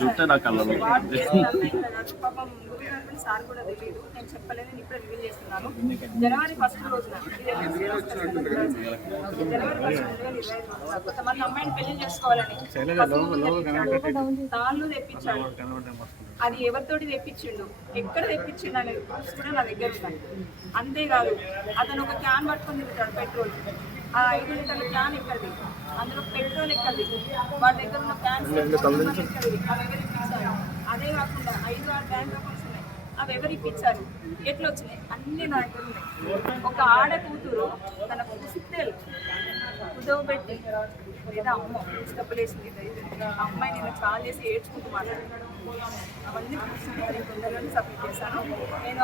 జుట్టే నా కళ్ళలో పాపం సార్ కూడా తెలియదు, నేను చెప్పలేదు, నేను ఇప్పుడు రివీల్ చేస్తున్నాను. జనవరి 1 రోజున కొంతమంది అమ్మాయిని పెళ్లి చేసుకోవాలని తాళ్ళు తెప్పించాడు. అది ఎవరితోటి తెప్పించిండు, ఎక్కడ తెప్పించిండు అనేది కూడా నా దగ్గర ఉన్నాయి. అంతేకాదు అతను ఒక క్యాన్ పట్టుకొని తిరుగుతాడు పెట్రోల్. ఆ 5 లీటర్ల క్యాన్ ఎక్కడిది, అందులో పెట్రోల్ ఎక్కడిది, వాడి దగ్గర ఉన్న క్యాన్స్ ఎక్కడిది, అవి ఎవరు ఇప్పించారు. అదే కాకుండా 5-6 బ్యాంక్ అకౌంట్స్ ఉన్నాయి, అవి ఎవరు ఇప్పించారు, ఎట్లా వచ్చినాయి, అన్ని నా దగ్గర ఉన్నాయి. ఒక ఆడ కూతురు తన పుస్తెలు కుదవబెట్టి లేదా అమ్మ డబ్బులేసింది, అమ్మాయి నేను చాలా చేసి ఏడ్చుకుంటూ మాట్లాడాను. అవన్నీ తొందరగానే సబ్మిట్ చేశాను. నేను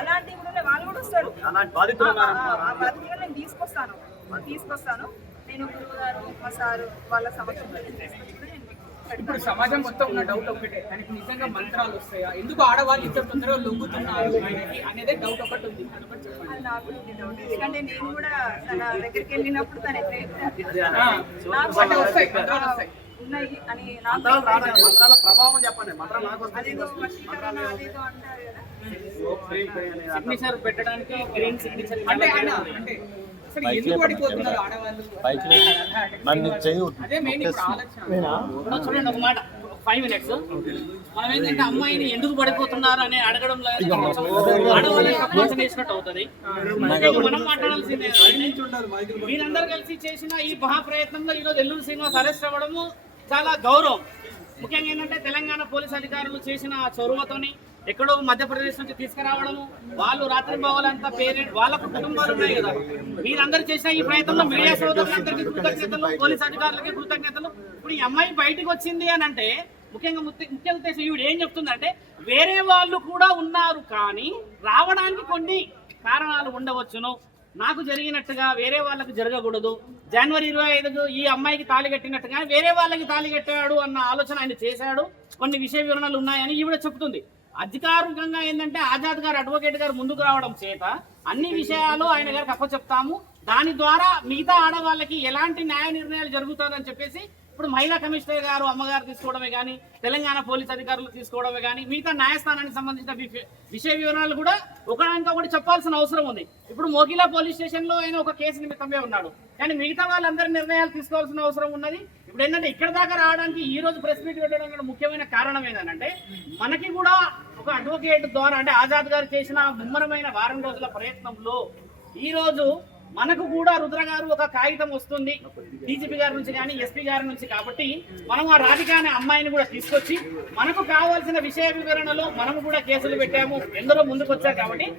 అలాంటివి కూడా వాళ్ళు కూడా వస్తారు, బాధితులు నేను తీసుకొస్తాను. నేను గురువు గారు మా సారు వాళ్ళ సమక్షంలో ఇప్పుడు సమాజం మొత్తం ఉన్న డౌట్ ఒకటే, దానికి నిజంగా మంత్రాలు వస్తాయా, ఎందుకు ఆడవాళ్ళు ఇంత తొందరగా లొంగుతున్నారు అనేది డౌట్ ఒకటి ఉంది. అది నాకు డౌట్, ఎందుకంటే నేను కూడా తన దగ్గరికి వెళ్ళినప్పుడు తను ఉన్నాయి అని ప్రభావం చెప్పండి. అదేదో వశీకరణ అదేదో అంటారు కదా, సిగ్నేచర్ పెట్టడానికి గ్రీన్ సిగ్నేచర్ అంటే ఎందుకు పడిపోతున్నారు ఆడవాళ్ళు అదే మెయిన్ ఆలోచన. చూడండి ఒక మాట 5 minutes మనం ఏంటంటే అమ్మాయిని ఎందుకు పడిపోతున్నారు అని అడగడంలో ఆడవాళ్ళని చేసినట్టు అవుతుంది. మనం మాట్లాడాల్సిందే. మీరందరూ కలిసి చేసిన ఈ మహా ప్రయత్నంలో ఈరోజు ఎల్లూరు శ్రీనివాస్ అరెస్ట్ అవ్వడము చాలా గౌరవం. ముఖ్యంగా ఏంటంటే తెలంగాణ పోలీస్ అధికారులు చేసిన చొరవతోని ఎక్కడో మధ్యప్రదేశ్ నుంచి తీసుకురావడము, వాళ్ళు రాత్రి బావాలంతా పేరెంట్ వాళ్ళకు కుటుంబాలు ఉన్నాయి కదా. మీరందరూ చేసిన ఈ ప్రయత్నంలో మీడియా సోదరులందరికీ కృతజ్ఞతలు, పోలీస్ అధికారులకి కృతజ్ఞతలు. ఇప్పుడు ఈ అమ్మాయి బయటకు వచ్చింది అని అంటే ముఖ్య ఉద్దేశం ఈవిడ ఏం చెప్తుందంటే, వేరే వాళ్ళు కూడా ఉన్నారు కానీ రావడానికి కొన్ని కారణాలు ఉండవచ్చును, నాకు జరిగినట్టుగా వేరే వాళ్ళకి జరగకూడదు. జనవరి 25కు ఈ అమ్మాయికి తాళి కట్టినట్టుగా వేరే వాళ్ళకి తాళి కట్టాడు అన్న ఆలోచన ఆయన చేశాడు. కొన్ని విషయ వివరణలు ఉన్నాయని ఈవిడ చెప్తుంది. అధికారికంగా ఏంటంటే ఆజాద్ గారు అడ్వకేట్ గారు ముందుకు రావడం చేత అన్ని విషయాలు ఆయన గారికి అప్పచెప్తాము, దాని ద్వారా మిగతా ఆడవాళ్ళకి ఎలాంటి న్యాయ నిర్ణయాలు జరుగుతుందని చెప్పేసి ఇప్పుడు మహిళా కమిషనర్ గారు అమ్మగారు తీసుకోవడమే కానీ, తెలంగాణ పోలీస్ అధికారులు తీసుకోవడమే కానీ, మిగతా న్యాయస్థానానికి సంబంధించిన విషయ వివరాలు కూడా ఒకటి చెప్పాల్సిన అవసరం ఉంది. ఇప్పుడు మోగిలా పోలీస్ స్టేషన్లో ఆయన ఒక కేసు నిమిత్తమే ఉన్నాడు, కానీ మిగతా వాళ్ళందరి నిర్ణయాలు తీసుకోవాల్సిన అవసరం ఉన్నది. ఇప్పుడు ఏంటంటే ఇక్కడ దాకా రావడానికి ఈ రోజు ప్రెస్ మీట్ పెట్టడం కూడా ముఖ్యమైన కారణం ఏంటంటే, మనకి కూడా ఒక అడ్వకేట్ ద్వారా అంటే ఆజాద్ గారు చేసిన ముమ్మరమైన వారం రోజుల ప్రయత్నంలో ఈ రోజు మనకు కూడా రుద్ర గారు ఒక కాగితం వస్తుంది డీజీపీ గారి నుంచి కానీ ఎస్పీ గారి నుంచి. కాబట్టి మనం ఆ రాధిక అనే అమ్మాయిని కూడా తీసుకొచ్చి మనకు కావాల్సిన విషయ వివరణలో మనము కూడా కేసులు పెట్టాము, ఎందరో ముందుకు వచ్చారు. కాబట్టి